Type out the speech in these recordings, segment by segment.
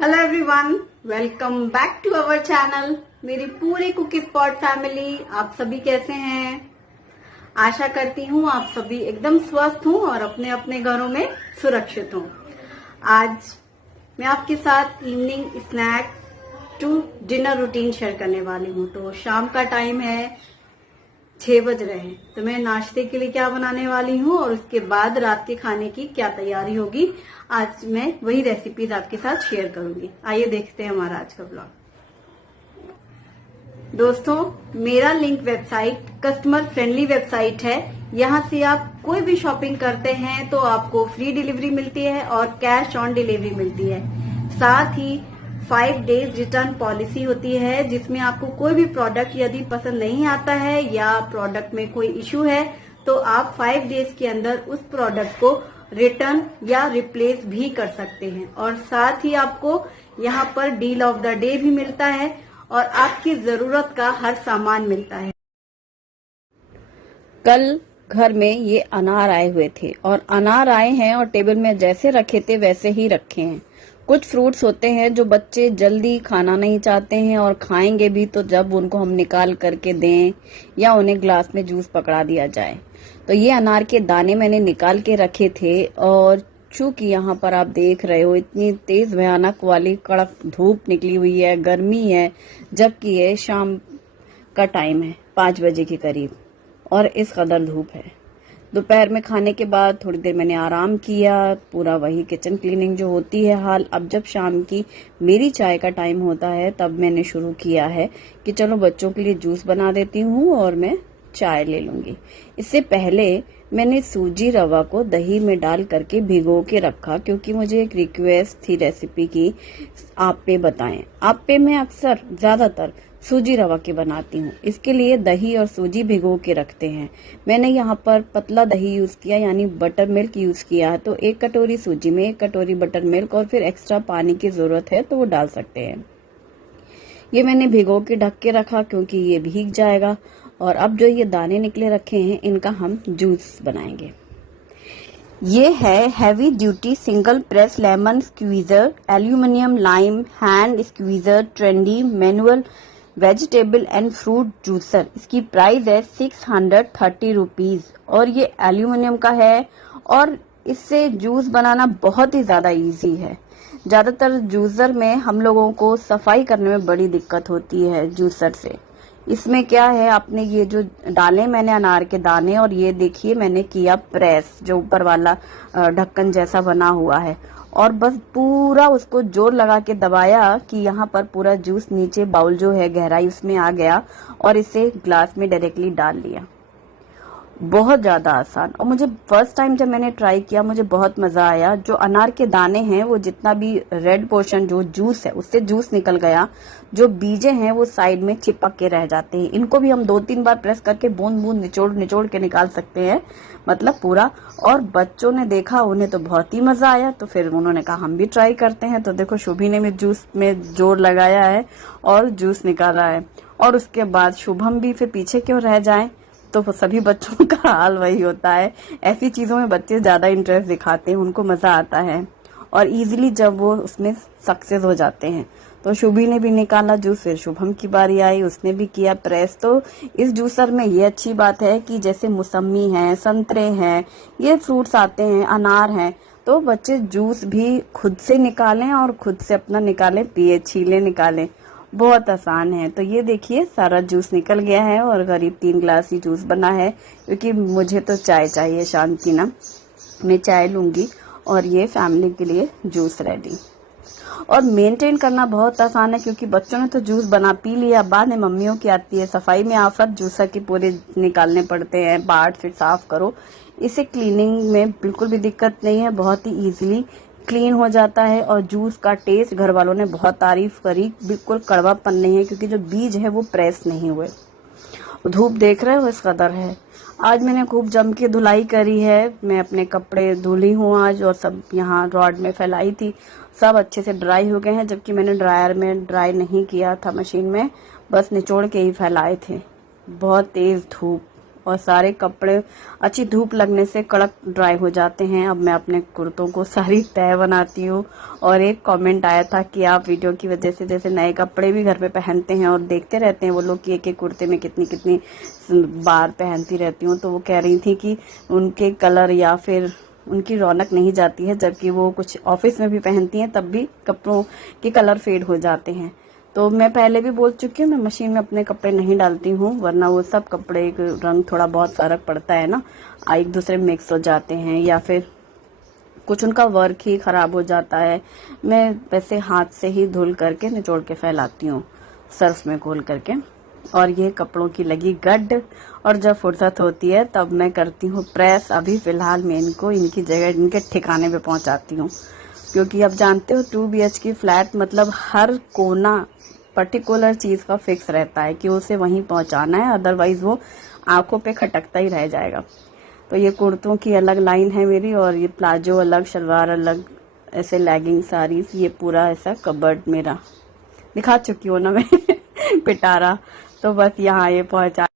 Hello everyone, welcome back to our channel. मेरी पूरी cookie spot family, आप सभी कैसे हैं? आशा करती हूँ आप सभी एकदम स्वस्थ हों और अपने अपने घरों में सुरक्षित हों। आज मैं आपके साथ evening snacks to dinner routine share करने वाली हूँ। तो शाम का टाइम है, 6 बज रहे हैं, तो मैं नाश्ते के लिए क्या बनाने वाली हूँ और उसके बाद रात के खाने की क्या तैयारी होगी, आज मैं वही रेसिपीज आपके साथ शेयर करूंगी। आइए देखते हैं हमारा आज का ब्लॉग। दोस्तों, मेरा link website customer friendly website है। यहाँ से आप कोई भी शॉपिंग करते हैं तो आपको फ्री डिलीवरी मिलती है और कैश ऑन डिलीवरी मिलती है। साथ ही 5 डेज रिटर्न पॉलिसी होती है, जिसमें आपको कोई भी प्रोडक्ट यदि पसंद नहीं आता है या प्रोडक्ट में कोई इश्यू है तो आप 5 डेज के अंदर उस प्रोडक्ट को रिटर्न या रिप्लेस भी कर सकते हैं। और साथ ही आपको यहाँ पर डील ऑफ द डे भी मिलता है और आपकी जरूरत का हर सामान मिलता है। कल घर में ये अनार आए हुए थे और अनार आए हैं और टेबल में जैसे रखे थे वैसे ही रखे हैं। कुछ फ्रूट्स होते हैं जो बच्चे जल्दी खाना नहीं चाहते हैं और खाएंगे भी तो जब उनको हम निकाल करके दें या उन्हें ग्लास में जूस पकड़ा दिया जाए। तो ये अनार के दाने मैंने निकाल के रखे थे और चूंकि यहाँ पर आप देख रहे हो इतनी तेज भयानक वाली कड़क धूप निकली हुई है, गर्मी है, जबकि ये शाम का टाइम है 5 बजे के करीब और इस कदर धूप है। दोपहर में खाने के बाद थोड़ी देर मैंने आराम किया, पूरा वही किचन क्लीनिंग जो होती है हाल। अब जब शाम की मेरी चाय का टाइम होता है तब मैंने शुरू किया है कि चलो बच्चों के लिए जूस बना देती हूँ और मैं चाय ले लूंगी। इससे पहले मैंने सूजी रवा को दही में डाल करके भिगो के रखा, क्योंकि मुझे एक रिक्वेस्ट थी रेसिपी की, आप्पे बताएं। आप्पे में अक्सर ज्यादातर सूजी रवा के बनाती हूँ, इसके लिए दही और सूजी भिगो के रखते हैं। मैंने यहाँ पर पतला दही यूज किया यानी बटर मिल्क यूज किया है। तो 1 कटोरी सूजी में 1 कटोरी बटर मिल्क और फिर एक्स्ट्रा पानी की जरूरत है तो वो डाल सकते हैं। ये मैंने भिगो के ढक के रखा क्योंकि ये भीग जाएगा। और अब जो ये दाने निकले रखे हैं इनका हम जूस बनाएंगे। ये है heavy duty single press lemon squeezer, aluminium lime hand squeezer, trendy manual vegetable and fruit juicer. इसकी प्राइस है 630 रुपीज और ये एल्यूमिनियम का है और इससे जूस बनाना बहुत ही ज्यादा इजी है। ज्यादातर जूसर में हम लोगों को सफाई करने में बड़ी दिक्कत होती है जूसर से। इसमें क्या है, आपने ये जो डाले मैंने अनार के दाने और ये देखिए मैंने किया प्रेस, जो ऊपर वाला ढक्कन जैसा बना हुआ है, और बस पूरा उसको जोर लगा के दबाया कि यहाँ पर पूरा जूस नीचे बाउल जो है गहराई उसमें आ गया और इसे ग्लास में डायरेक्टली डाल लिया। बहुत ज्यादा आसान। और मुझे फर्स्ट टाइम जब मैंने ट्राई किया मुझे बहुत मजा आया। जो अनार के दाने हैं वो जितना भी रेड पोर्शन जो जूस है उससे जूस निकल गया, जो बीजे हैं वो साइड में चिपक के रह जाते हैं। इनको भी हम 2-3 बार प्रेस करके बूंद बूंद निचोड़ निचोड़ के निकाल सकते हैं, मतलब पूरा। और बच्चों ने देखा, उन्हें तो बहुत ही मजा आया, तो फिर उन्होंने कहा हम भी ट्राई करते हैं। तो देखो शुभी ने भी जूस में जोर लगाया है और जूस निकाला है। और उसके बाद शुभम भी फिर पीछे क्यों रह जाए, तो सभी बच्चों का हाल वही होता है। ऐसी चीजों में बच्चे ज्यादा इंटरेस्ट दिखाते हैं, उनको मजा आता है और इजीली जब वो उसमें सक्सेस हो जाते हैं। तो शुभी ने भी निकाला जूस, फिर शुभम की बारी आई, उसने भी किया प्रेस। तो इस जूसर में ये अच्छी बात है कि जैसे मौसमी है, संतरे हैं, ये फ्रूट्स आते हैं, अनार हैं, तो बच्चे जूस भी खुद से निकालें और खुद से अपना निकालें, पिए, छीले, निकालें। बहुत आसान है। तो ये देखिए सारा जूस निकल गया है और करीब 3 ग्लास ही जूस बना है, क्योंकि मुझे तो चाय चाहिए शांति ना, मैं चाय लूंगी। और ये फैमिली के लिए जूस रेडी। और मेंटेन करना बहुत आसान है, क्योंकि बच्चों ने तो जूस बना पी लिया, बाद में मम्मियों की आती है सफाई में आफत, जूसर के पूरे निकालने पड़ते हैं, बाट फिर साफ करो। इसे क्लीनिंग में बिल्कुल भी दिक्कत नहीं है, बहुत ही इजीली क्लीन हो जाता है। और जूस का टेस्ट घर वालों ने बहुत तारीफ करी, बिल्कुल कड़वापन नहीं है, क्योंकि जो बीज है वो प्रेस नहीं हुए। धूप देख रहे हो इस कदर है। आज मैंने खूब जम के धुलाई करी है, मैं अपने कपड़े धुली हूँ आज और सब यहाँ रॉड में फैलाई थी, सब अच्छे से ड्राई हो गए हैं। जबकि मैंने ड्रायर में ड्राई नहीं किया था, मशीन में बस निचोड़ के ही फैलाए थे। बहुत तेज धूप और सारे कपड़े अच्छी धूप लगने से कड़क ड्राई हो जाते हैं। अब मैं अपने कुर्तों को सारी तह बनाती हूँ। और एक कमेंट आया था कि आप वीडियो की वजह से जैसे नए कपड़े भी घर पे पहनते हैं और देखते रहते हैं वो लोग कि एक एक कुर्ते में कितनी कितनी बार पहनती रहती हूँ, तो वो कह रही थी कि उनके कलर या फिर उनकी रौनक नहीं जाती है, जबकि वो कुछ ऑफिस में भी पहनती हैं तब भी कपड़ों के कलर फेड हो जाते हैं। तो मैं पहले भी बोल चुकी हूँ, मैं मशीन में अपने कपड़े नहीं डालती हूँ, वरना वो सब कपड़े का रंग थोड़ा बहुत फर्क पड़ता है ना, एक दूसरे में मिक्स हो जाते हैं या फिर कुछ उनका वर्क ही खराब हो जाता है। मैं वैसे हाथ से ही धुल करके निचोड़ के फैलाती हूँ सर्फ में घोल करके। और ये कपड़ों की लगी गड्ढ, और जब फुर्सत होती है तब मैं करती हूँ प्रेस। अभी फिलहाल मैं इनको इनकी जगह इनके ठिकाने पे पहुंचाती हूँ, क्योंकि अब जानते हो 2 BHK फ्लैट मतलब हर कोना पर्टिकुलर चीज का फिक्स रहता है कि उसे वहीं पहुंचाना है, अदरवाइज वो आंखों पे खटकता ही रह जाएगा। तो ये कुर्तों की अलग लाइन है मेरी, और ये प्लाजो अलग, शलवार अलग, ऐसे लेगिंग साड़ीज, ये पूरा ऐसा कबर्ड मेरा दिखा चुकी हूँ ना मैं पिटारा। तो बस यहाँ ये पहुंचा।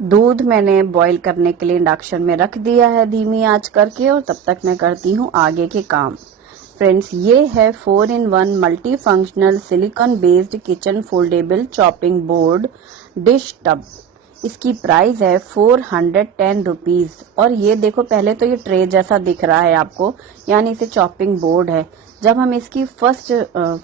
दूध मैंने बॉईल करने के लिए इंडक्शन में रख दिया है धीमी आंच करके, और तब तक मैं करती हूँ आगे के काम। फ्रेंड्स, ये है 4-in-1 multi functional silicon based kitchen foldable chopping board dish tub. इसकी प्राइस है 410 रुपीज। और ये देखो, पहले तो ये ट्रे जैसा दिख रहा है आपको, यानी इसे चॉपिंग बोर्ड है। जब हम इसकी फर्स्ट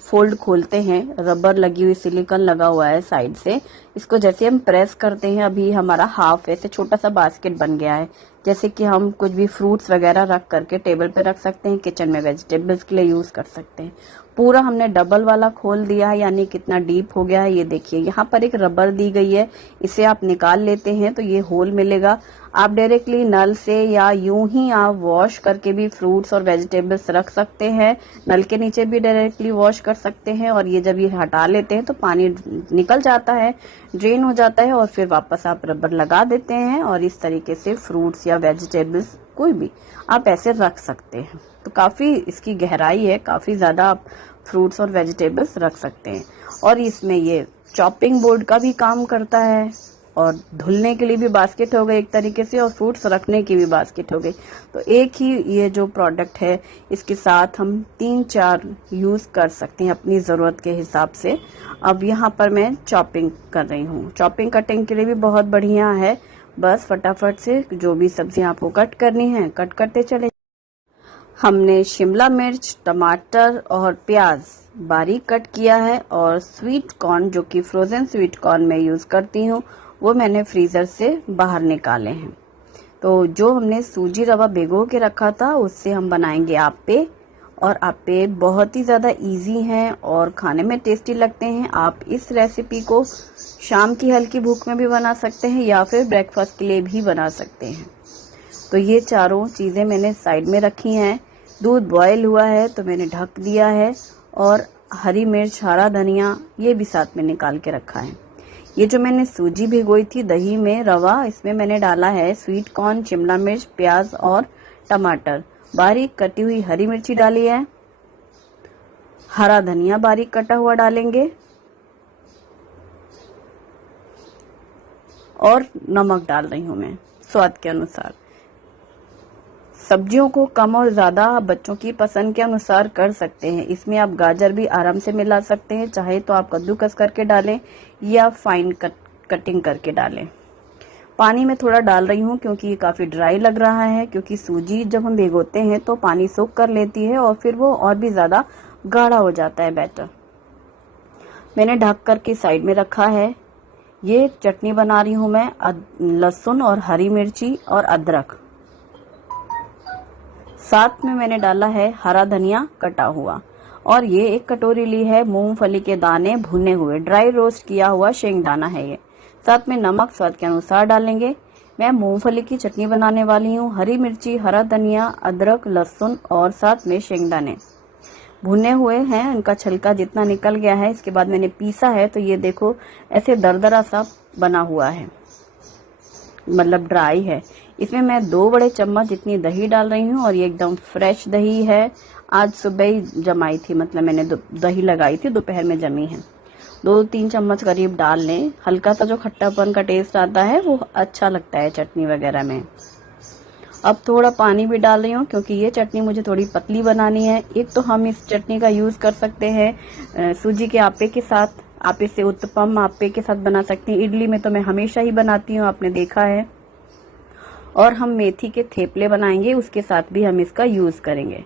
फोल्ड खोलते हैं, रबर लगी हुई, सिलिकॉन लगा हुआ है साइड से, इसको जैसे हम प्रेस करते हैं, अभी हमारा हाफ ऐसे छोटा सा बास्केट बन गया है, जैसे कि हम कुछ भी फ्रूट्स वगैरह रख करके टेबल पे रख सकते हैं, किचन में वेजिटेबल्स के लिए यूज कर सकते हैं। पूरा हमने डबल वाला खोल दिया है, यानी कितना डीप हो गया है ये देखिए। यहाँ पर एक रबर दी गई है, इसे आप निकाल लेते हैं तो ये होल मिलेगा। आप डायरेक्टली नल से या यूं ही आप वॉश करके भी फ्रूट्स और वेजिटेबल्स रख सकते हैं, नल के नीचे भी डायरेक्टली वॉश कर सकते हैं। और ये जब ये हटा लेते हैं तो पानी निकल जाता है, ड्रेन हो जाता है, और फिर वापस आप रबर लगा देते हैं, और इस तरीके से फ्रूट्स या वेजिटेबल्स कोई भी आप ऐसे रख सकते हैं। तो काफी इसकी गहराई है, काफी ज्यादा आप फ्रूट्स और वेजिटेबल्स रख सकते हैं। और इसमें ये चॉपिंग बोर्ड का भी काम करता है, और धुलने के लिए भी बास्केट हो गई एक तरीके से, और फ्रूट्स रखने की भी बास्केट हो गई। तो एक ही ये जो प्रोडक्ट है, इसके साथ हम 3-4 यूज कर सकते हैं अपनी जरूरत के हिसाब से। अब यहाँ पर मैं चॉपिंग कर रही हूँ। चॉपिंग कटिंग के लिए भी बहुत बढ़िया है, बस फटाफट से जो भी सब्जियां आपको कट करनी है कट करते चले। हमने शिमला मिर्च, टमाटर और प्याज बारीक कट किया है, और स्वीट कॉर्न, जो कि फ्रोजन स्वीट कॉर्न मैं यूज करती हूँ, वो मैंने फ्रीजर से बाहर निकाले हैं। तो जो हमने सूजी रवा भिगो के रखा था, उससे हम बनाएंगे आप्पे। और आप्पे बहुत ही ज्यादा इजी हैं और खाने में टेस्टी लगते हैं। आप इस रेसिपी को शाम की हल्की भूख में भी बना सकते हैं, या फिर ब्रेकफास्ट के लिए भी बना सकते हैं। तो ये चारों चीजें मैंने साइड में रखी हैं। दूध बॉयल हुआ है तो मैंने ढक दिया है, और हरी मिर्च, हरा धनिया ये भी साथ में निकाल के रखा है। ये जो मैंने सूजी भिगोई थी दही में, रवा, इसमें मैंने डाला है स्वीट कॉर्न, शिमला मिर्च, प्याज और टमाटर। बारीक कटी हुई हरी मिर्ची डाली है, हरा धनिया बारीक कटा हुआ डालेंगे, और नमक डाल रही हूँ मैं स्वाद के अनुसार। सब्जियों को कम और ज्यादा बच्चों की पसंद के अनुसार कर सकते हैं। इसमें आप गाजर भी आराम से मिला सकते हैं, चाहे तो आप कद्दूकस करके डालें या फाइन कटिंग करके डालें। पानी में थोड़ा डाल रही हूँ क्योंकि ये काफी ड्राई लग रहा है, क्योंकि सूजी जब हम भिगोते हैं तो पानी सोख कर लेती है और फिर वो और भी ज्यादा गाढ़ा हो जाता है बैटर। मैंने ढक करके साइड में रखा है। ये चटनी बना रही हूँ मैं, लहसुन और हरी मिर्ची और अदरक, साथ में मैंने डाला है हरा धनिया कटा हुआ, और ये एक कटोरी ली है मूंगफली के दाने भुने हुए, ड्राई रोस्ट किया हुआ शेंगदाना है ये। साथ में नमक स्वाद के अनुसार डालेंगे। मैं मूंगफली की चटनी बनाने वाली हूँ। हरी मिर्ची, हरा धनिया, अदरक, लहसुन और साथ में शेंगदाने भुने हुए हैं, इनका छिलका जितना निकल गया है। इसके बाद मैंने पीसा है, तो ये देखो ऐसे दरदरा सा बना हुआ है, मतलब ड्राई है। इसमें मैं 2 बड़े चम्मच जितनी दही डाल रही हूँ, और ये एकदम फ्रेश दही है, आज सुबह ही जमाई थी, मतलब मैंने दही लगाई थी, दोपहर में जमी है। 2-3 चम्मच करीब डाल लें। हल्का सा जो खट्टापन का टेस्ट आता है वो अच्छा लगता है चटनी वगैरह में। अब थोड़ा पानी भी डाल रही हूँ क्योंकि ये चटनी मुझे थोड़ी पतली बनानी है। एक तो हम इस चटनी का यूज कर सकते हैं सूजी के आटे के साथ, आप इसे उत्तपम आटे के साथ बना सकती हैं। इडली में तो मैं हमेशा ही बनाती हूँ, आपने देखा है। और हम मेथी के थेपले बनाएंगे, उसके साथ भी हम इसका यूज करेंगे।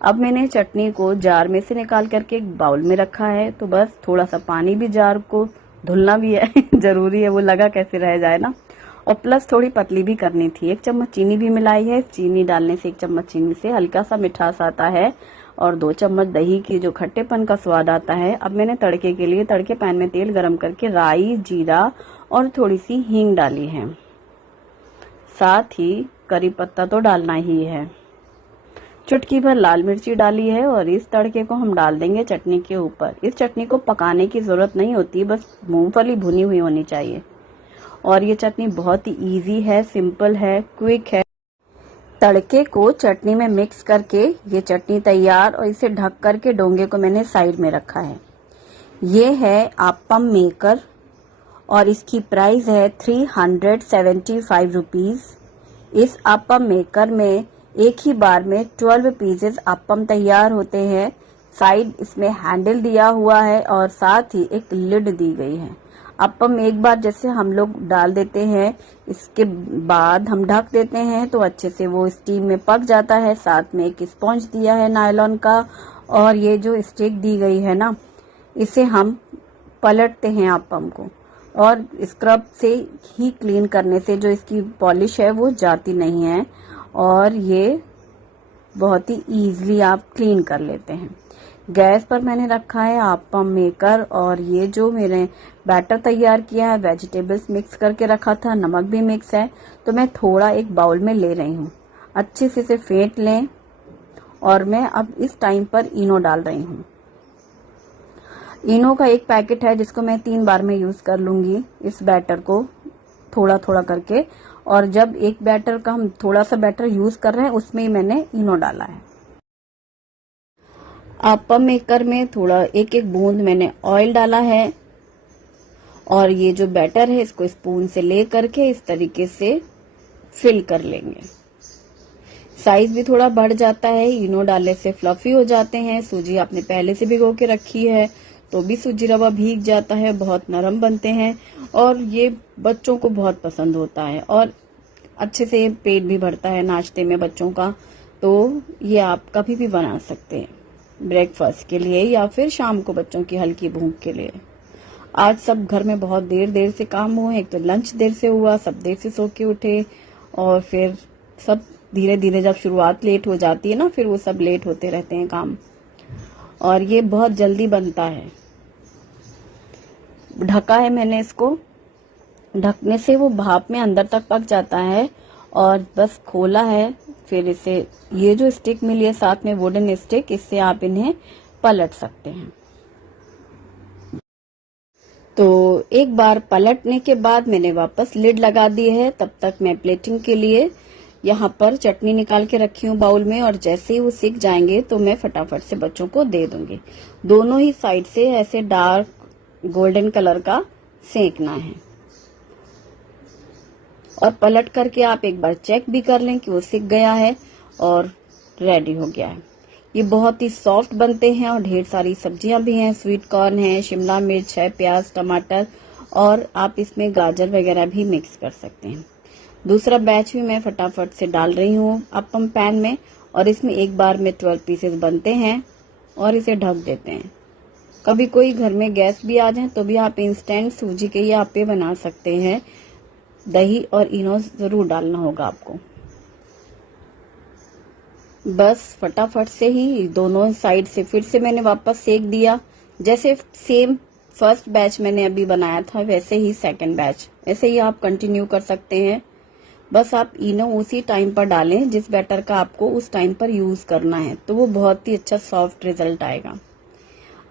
अब मैंने चटनी को जार में से निकाल करके एक बाउल में रखा है। तो बस थोड़ा सा पानी भी जार को धुलना भी है जरूरी है, वो लगा कैसे रह जाए ना। और प्लस थोड़ी पतली भी करनी थी। 1 चम्मच चीनी भी मिलाई है। चीनी डालने से 1 चम्मच चीनी से हल्का सा मिठास आता है और 2 चम्मच दही की जो खट्टेपन का स्वाद आता है। अब मैंने तड़के के लिए तड़के पैन में तेल गरम करके राई, जीरा और थोड़ी सी हींग डाली है। साथ ही करी पत्ता तो डालना ही है। चुटकी भर लाल मिर्ची डाली है और इस तड़के को हम डाल देंगे चटनी के ऊपर। इस चटनी को पकाने की जरूरत नहीं होती, बस मूंगफली भुनी हुई होनी चाहिए। और ये चटनी बहुत ही इजी है, सिंपल है, क्विक है। तड़के को चटनी में मिक्स करके ये चटनी तैयार, और इसे ढक करके डोंगे को मैंने साइड में रखा है। ये है आप्पम मेकर और इसकी प्राइस है 375 रुपीज। इस आप्पम मेकर में एक ही बार में 12 पीसेस आप्पम तैयार होते हैं। साइड इसमें हैंडल दिया हुआ है और साथ ही एक लिड दी गई है। आप्पम एक बार जैसे हम लोग डाल देते हैं, इसके बाद हम ढक देते हैं तो अच्छे से वो स्टीम में पक जाता है। साथ में एक स्पॉन्ज दिया है नायलॉन का, और ये जो स्टिक दी गई है ना, इसे हम पलटते हैं आप्पम को, और स्क्रब से ही क्लीन करने से जो इसकी पॉलिश है वो जाती नहीं है, और ये बहुत ही इजीली आप क्लीन कर लेते हैं। गैस पर मैंने रखा है आप्पम मेकर, और ये जो मैंने बैटर तैयार किया है, वेजिटेबल्स मिक्स करके रखा था, नमक भी मिक्स है, तो मैं थोड़ा एक बाउल में ले रही हूँ। अच्छे से इसे फेंट लें, और मैं अब इस टाइम पर इनो डाल रही हूँ। इनो का एक पैकेट है जिसको मैं 3 बार में यूज कर लूंगी इस बैटर को थोड़ा थोड़ा करके। और जब एक बैटर का हम थोड़ा सा बैटर यूज कर रहे हैं, उसमें ही मैंने इनो डाला है। आप्पम मेकर में थोड़ा एक बूंद मैंने ऑयल डाला है, और ये जो बैटर है इसको स्पून से ले करके इस तरीके से फिल कर लेंगे। साइज भी थोड़ा बढ़ जाता है, इनो डालने से फ्लफी हो जाते हैं। सूजी आपने पहले से भिगो के रखी है तो भी सूजी रवा भीग जाता है, बहुत नरम बनते हैं, और ये बच्चों को बहुत पसंद होता है, और अच्छे से पेट भी भरता है नाश्ते में बच्चों का। तो ये आप कभी भी बना सकते हैं, ब्रेकफास्ट के लिए या फिर शाम को बच्चों की हल्की भूख के लिए। आज सब घर में बहुत देर से काम हुए। एक तो लंच देर से हुआ, सब देर से सो के उठे, और फिर सब धीरे धीरे जब शुरुआत लेट हो जाती है ना, फिर वो सब लेट होते रहते हैं काम। और ये बहुत जल्दी बनता है। ढका है मैंने इसको, ढकने से वो भाप में अंदर तक पक जाता है। और बस खोला है, फिर इसे ये जो स्टिक मिली है साथ में वुडन स्टिक, इससे आप इन्हें पलट सकते हैं। तो एक बार पलटने के बाद मैंने वापस लिड लगा दी है। तब तक मैं प्लेटिंग के लिए यहाँ पर चटनी निकाल के रखी हूँ बाउल में, और जैसे ही वो सिक जाएंगे तो मैं फटाफट से बच्चों को दे दूंगी। दोनों ही साइड से ऐसे डार्क गोल्डन कलर का सेकना है, और पलट करके आप एक बार चेक भी कर लें कि वो सिक गया है और रेडी हो गया है। ये बहुत ही सॉफ्ट बनते हैं, और ढेर सारी सब्जियां भी हैं। स्वीट कॉर्न है, शिमला मिर्च है, प्याज, टमाटर, और आप इसमें गाजर वगैरह भी मिक्स कर सकते हैं। दूसरा बैच भी मैं फटाफट से डाल रही हूँ अप्पम पैन में, और इसमें एक बार में 12 पीसेस बनते हैं, और इसे ढक देते हैं। कभी कोई घर में गेस्ट भी आ जाए तो भी आप इंस्टेंट सूजी के ये आप्पे बना सकते हैं। दही और इनो जरूर डालना होगा आपको। बस फटाफट से ही दोनों साइड से फिर से मैंने वापस सेक दिया। जैसे सेम फर्स्ट बैच मैंने अभी बनाया था, वैसे ही सेकंड बैच, ऐसे ही आप कंटिन्यू कर सकते हैं। बस आप इनो उसी टाइम पर डालें जिस बैटर का आपको उस टाइम पर यूज करना है, तो वो बहुत ही अच्छा सॉफ्ट रिजल्ट आएगा।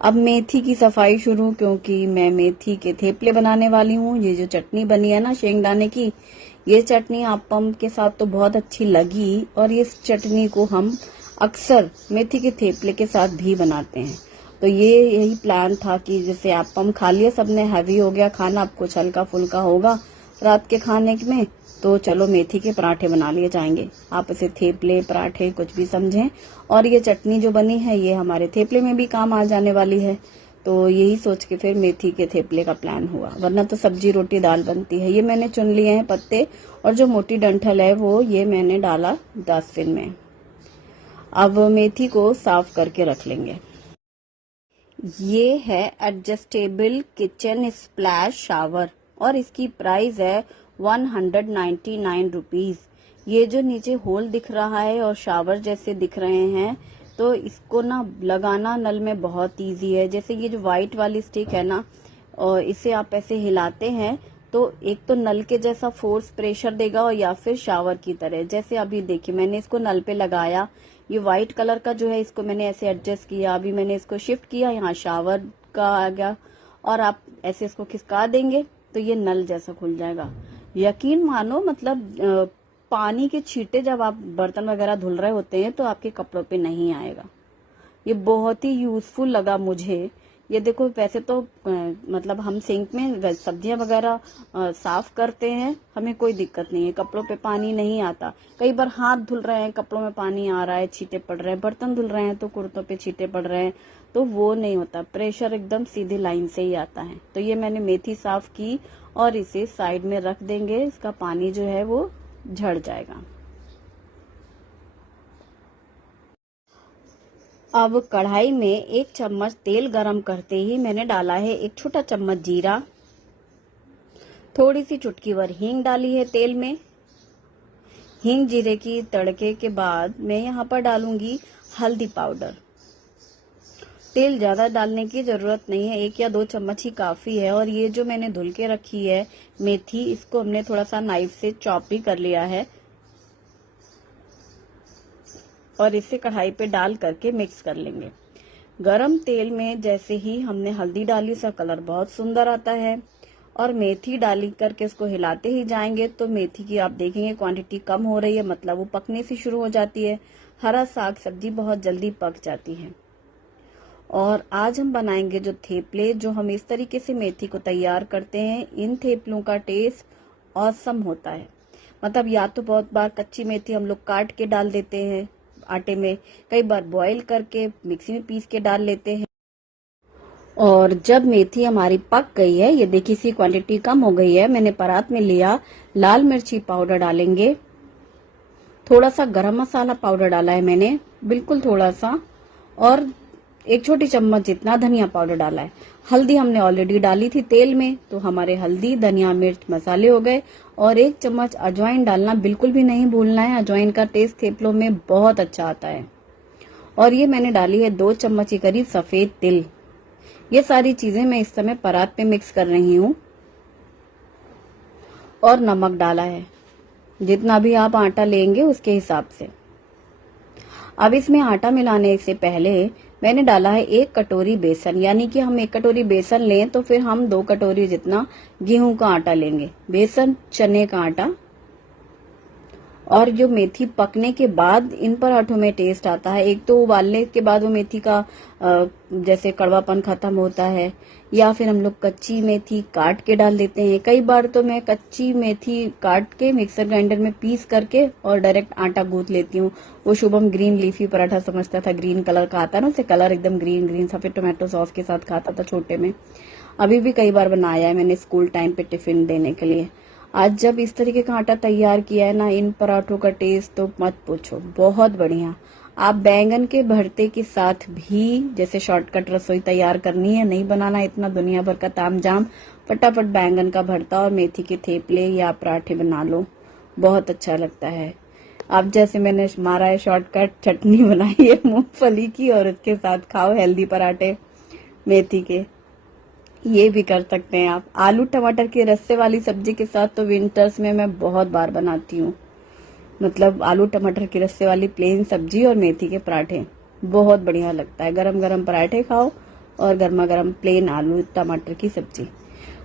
अब मेथी की सफाई शुरू, क्योंकि मैं मेथी के थेपले बनाने वाली हूँ। ये जो चटनी बनी है ना शेंगदाने की, ये चटनी आप्पम के साथ तो बहुत अच्छी लगी, और इस चटनी को हम अक्सर मेथी के थेपले के साथ भी बनाते हैं। तो ये यही प्लान था कि जैसे अप्पम खा लिया सबने, हैवी हो गया खाना, अब कुछ हल्का फुल्का होगा रात के खाने में, तो चलो मेथी के पराठे बना लिए जाएंगे। आप इसे थेपले पराठे कुछ भी समझें। और ये चटनी जो बनी है ये हमारे थेपले में भी काम आ जाने वाली है, तो यही सोच के फिर मेथी के थेपले का प्लान हुआ, वरना तो सब्जी रोटी दाल बनती है। ये मैंने चुन लिए हैं पत्ते, और जो मोटी डंठल है वो ये मैंने डाला डस्टबिन में। अब मेथी को साफ करके रख लेंगे। ये है एडजस्टेबल किचन स्प्लैश शावर और इसकी प्राइस है 199 रुपीज। ये जो नीचे होल दिख रहा है और शावर जैसे दिख रहे हैं, तो इसको ना लगाना नल में बहुत इजी है। जैसे ये जो व्हाइट वाली स्टिक है ना, और इसे आप ऐसे हिलाते हैं तो एक तो नल के जैसा फोर्स प्रेशर देगा, और या फिर शावर की तरह। जैसे अभी देखिए मैंने इसको नल पे लगाया, ये व्हाइट कलर का जो है इसको मैंने ऐसे एडजस्ट किया, अभी मैंने इसको शिफ्ट किया, यहाँ शावर का आ गया, और आप ऐसे इसको खिसका देंगे तो ये नल जैसा खुल जाएगा। यकीन मानो, मतलब पानी के छींटे जब आप बर्तन वगैरह धुल रहे होते हैं तो आपके कपड़ों पे नहीं आएगा। ये बहुत ही यूजफुल लगा मुझे। ये देखो, वैसे तो मतलब हम सिंक में सब्जियां वगैरह साफ करते हैं, हमें कोई दिक्कत नहीं है, कपड़ों पे पानी नहीं आता। कई बार हाथ धुल रहे हैं, कपड़ों में पानी आ रहा है, छींटे पड़ रहे हैं, बर्तन धुल रहे हैं तो कुर्तों पे छींटे पड़ रहे हैं, तो वो नहीं होता, प्रेशर एकदम सीधी लाइन से ही आता है। तो ये मैंने मेथी साफ की और इसे साइड में रख देंगे, इसका पानी जो है वो झड़ जाएगा। अब कढ़ाई में 1 चम्मच तेल गरम करते ही मैंने डाला है 1 छोटा चम्मच जीरा, थोड़ी सी चुटकी भर हींग डाली है तेल में। हींग जीरे की तड़के के बाद मैं यहाँ पर डालूंगी हल्दी पाउडर। तेल ज्यादा डालने की जरूरत नहीं है, 1 या 2 चम्मच ही काफी है। और ये जो मैंने धुल के रखी है मेथी, इसको हमने थोड़ा सा नाइफ से चॉप भी कर लिया है, और इसे कढ़ाई पे डाल करके मिक्स कर लेंगे। गरम तेल में जैसे ही हमने हल्दी डाली, उसका कलर बहुत सुंदर आता है, और मेथी डाली करके उसको हिलाते ही जाएंगे तो मेथी की आप देखेंगे क्वांटिटी कम हो रही है, मतलब वो पकने से शुरू हो जाती है। हरा साग सब्जी बहुत जल्दी पक जाती है। और आज हम बनाएंगे जो थेपले, जो हम इस तरीके से मेथी को तैयार करते हैं, इन थेपलों का टेस्ट ऑसम होता है। मतलब या तो बहुत बार कच्ची मेथी हम लोग काट के डाल देते हैं आटे में, कई बार बॉईल करके मिक्सी में पीस के डाल लेते हैं। और जब मेथी हमारी पक गई है, ये देखिए सी क्वांटिटी कम हो गई है, मैंने परात में लिया, लाल मिर्ची पाउडर डालेंगे, थोड़ा सा गरम मसाला पाउडर डाला है मैंने, बिल्कुल थोड़ा सा, और 1 छोटी चम्मच जितना धनिया पाउडर डाला है। हल्दी हमने ऑलरेडी डाली थी तेल में, तो हमारे हल्दी धनिया मिर्च मसाले हो गए। और 1 चम्मच अजवाइन डालना बिल्कुल भी नहीं भूलना है, अजवाइन का टेस्ट थेपलों में बहुत अच्छा आता है। और ये मैंने डाली है 2 चम्मच के करीब सफेद तिल। ये सारी चीजें मैं इस समय परात पे मिक्स कर रही हूँ। और नमक डाला है, जितना भी आप आटा लेंगे उसके हिसाब से। अब इसमें आटा मिलाने से पहले मैंने डाला है 1 कटोरी बेसन, यानी कि हम 1 कटोरी बेसन लें तो फिर हम 2 कटोरी जितना गेहूं का आटा लेंगे, बेसन चने का आटा। और जो मेथी पकने के बाद इन पराठों में टेस्ट आता है, एक तो उबालने के बाद वो मेथी का जैसे कड़वापन खत्म होता है, या फिर हम लोग कच्ची मेथी काट के डाल देते हैं। कई बार तो मैं कच्ची मेथी काट के मिक्सर ग्राइंडर में पीस करके और डायरेक्ट आटा गूंथ लेती हूँ। वो शुभम ग्रीन लीफी पराठा समझता था, ग्रीन कलर का आता है ना, उसे कलर एकदम ग्रीन ग्रीन सफेद टोमेटो सॉस के साथ खाता था छोटे में। अभी भी कई बार बनाया है मैंने स्कूल टाइम पे टिफिन देने के लिए। आज जब इस तरीके का आटा तैयार किया है ना, इन पराठों का टेस्ट तो मत पूछो, बहुत बढ़िया। आप बैंगन के भरते के साथ भी, जैसे शॉर्टकट रसोई तैयार करनी है, नहीं बनाना इतना दुनिया भर का तामझाम, फटाफट बैंगन का भरता और मेथी के थेपले या पराठे बना लो, बहुत अच्छा लगता है। अब जैसे मैंने मारा है शॉर्टकट, चटनी बनाई है मूंगफली की और उसके साथ खाओ हेल्दी पराठे मेथी के, ये भी कर सकते हैं आप। आलू टमाटर के रस्से वाली सब्जी के साथ तो विंटर्स में मैं बहुत बार बनाती हूँ, मतलब आलू टमाटर के रस्से वाली प्लेन सब्जी और मेथी के पराठे बहुत बढ़िया लगता है। गरम गरम पराठे खाओ और गर्मा गर्म प्लेन आलू टमाटर की सब्जी।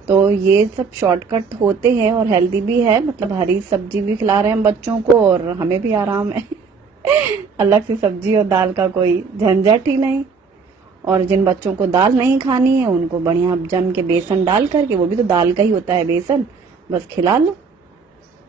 तो ये सब शॉर्टकट होते हैं और हेल्दी भी है, मतलब हरी सब्जी भी खिला रहे हैं हम बच्चों को और हमें भी आराम है अलग से सब्जी और दाल का कोई झंझट ही नहीं। और जिन बच्चों को दाल नहीं खानी है उनको बढ़िया जम के बेसन डाल करके, वो भी तो दाल का ही होता है बेसन, बस खिला लो।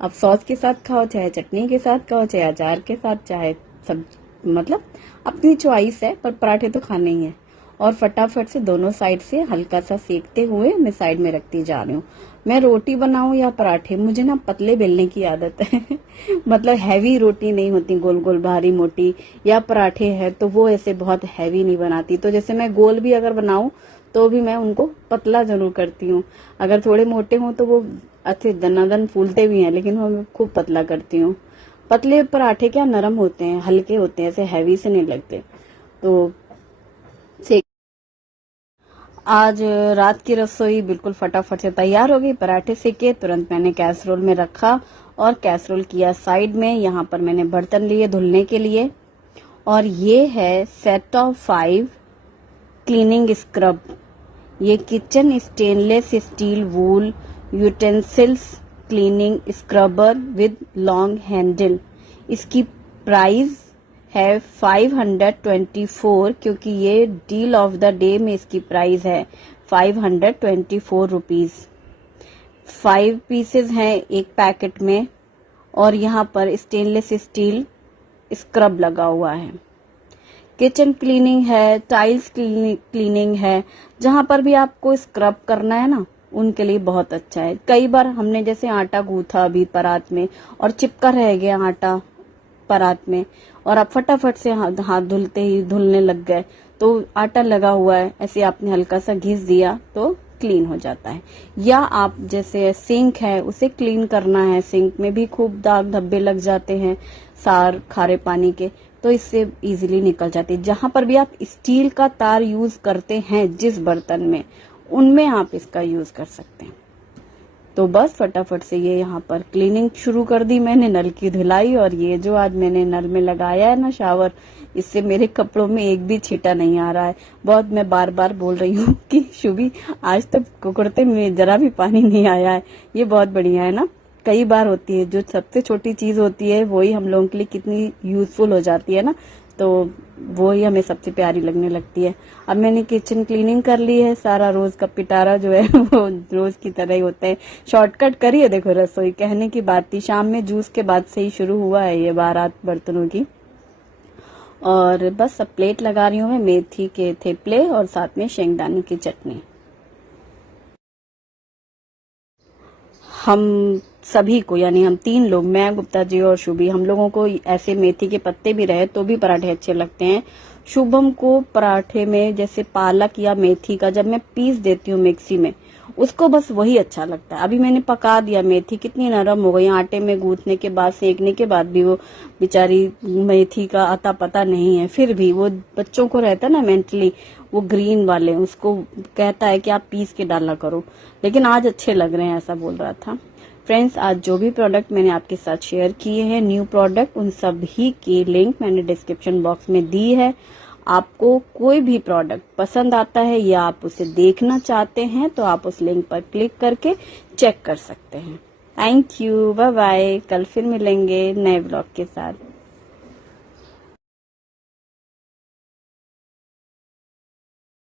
अब सॉस के साथ खाओ, चाहे चटनी के साथ खाओ, चाहे अचार के साथ, चाहे सब, मतलब अपनी चॉइस है, पर पराठे तो खाने ही है। और फटाफट से दोनों साइड से हल्का सा सेकते हुए मैं साइड में रखती जा रही हूँ। मैं रोटी बनाऊं या पराठे, मुझे ना पतले बेलने की आदत है मतलब हैवी रोटी नहीं होती, गोल गोल भारी मोटी, या पराठे है तो वो ऐसे बहुत हैवी नहीं बनाती। तो जैसे मैं गोल भी अगर बनाऊं तो भी मैं उनको पतला जरूर करती हूँ। अगर थोड़े मोटे हों तो वो अच्छे दनादन फूलते भी हैं, लेकिन वो मैं खूब पतला करती हूँ। पतले पराठे क्या नरम होते हैं, हल्के होते हैं, ऐसे हैवी से नहीं लगते। तो आज रात की रसोई बिल्कुल फटाफट से तैयार हो गई। पराठे सेके, तुरंत मैंने कैसरोल में रखा और कैसरोल किया साइड में। यहाँ पर मैंने बर्तन लिए धुलने के लिए, और ये है सेट ऑफ 5 क्लीनिंग स्क्रब। ये kitchen stainless steel wool utensils cleaning scrubber with long handle. इसकी प्राइस है 524, क्योंकि ये डील ऑफ द डे में इसकी प्राइस है 524 रुपीज। 5 पीसेस हैं एक पैकेट में, और यहाँ पर स्टेनलेस स्टील स्क्रब लगा हुआ है। किचन क्लीनिंग है, टाइल्स क्लीनिंग है, जहां पर भी आपको स्क्रब करना है ना, उनके लिए बहुत अच्छा है। कई बार हमने जैसे आटा गूथा अभी परात में और चिपका रह गया आटा परात में, और आप फटाफट से हाथ धुलते ही धुलने लग गए, तो आटा लगा हुआ है, ऐसे आपने हल्का सा घिस दिया तो क्लीन हो जाता है। या आप जैसे सिंक है उसे क्लीन करना है, सिंक में भी खूब दाग धब्बे लग जाते हैं सार खारे पानी के, तो इससे इजीली निकल जाती है। जहां पर भी आप स्टील का तार यूज करते हैं जिस बर्तन में, उनमें आप इसका यूज कर सकते हैं। तो बस फटाफट से ये यहाँ पर क्लीनिंग शुरू कर दी मैंने, नल की धुलाई। और ये जो आज मैंने नल में लगाया है ना शावर, इससे मेरे कपड़ों में एक भी छींटा नहीं आ रहा है। बहुत मैं बार बार बोल रही हूँ कि शुभी आज तक कुर्ते में जरा भी पानी नहीं आया है। ये बहुत बढ़िया है ना, कई बार होती है, जो सबसे छोटी चीज होती है वही हम लोगों के लिए कितनी यूजफुल हो जाती है ना, तो वो ही हमें सबसे प्यारी लगने लगती है। अब मैंने किचन क्लीनिंग कर ली है, सारा रोज का पिटारा जो है वो रोज की तरह ही होता है। शॉर्टकट करिए, देखो रसोई कहने की बात थी, शाम में जूस के बाद से ही शुरू हुआ है ये बारात बर्तनों की। और बस अब प्लेट लगा रही हूँ मैं, मेथी के थेपले और साथ में शेंगदाने की चटनी। हम सभी को, यानी हम 3 लोग, मैं, गुप्ता जी और शुभी, हम लोगों को ऐसे मेथी के पत्ते भी रहे तो भी पराठे अच्छे लगते हैं। शुभम को पराठे में जैसे पालक या मेथी का जब मैं पीस देती हूँ मिक्सी में, उसको बस वही अच्छा लगता है। अभी मैंने पका दिया, मेथी कितनी नरम हो गई, आटे में गूंथने के बाद, सेकने के बाद भी वो बेचारी मेथी का अता पता नहीं है। फिर भी वो बच्चों को रहता है ना मेंटली, वो ग्रीन वाले, उसको कहता है कि आप पीस के डाला करो, लेकिन आज अच्छे लग रहे हैं, ऐसा बोल रहा था। फ्रेंड्स, आज जो भी प्रोडक्ट मैंने आपके साथ शेयर किए हैं, न्यू प्रोडक्ट, उन सभी की लिंक मैंने डिस्क्रिप्शन बॉक्स में दी है। आपको कोई भी प्रोडक्ट पसंद आता है या आप उसे देखना चाहते हैं तो आप उस लिंक पर क्लिक करके चेक कर सकते हैं। Thank you, bye bye. कल फिर मिलेंगे नए ब्लॉग के साथ।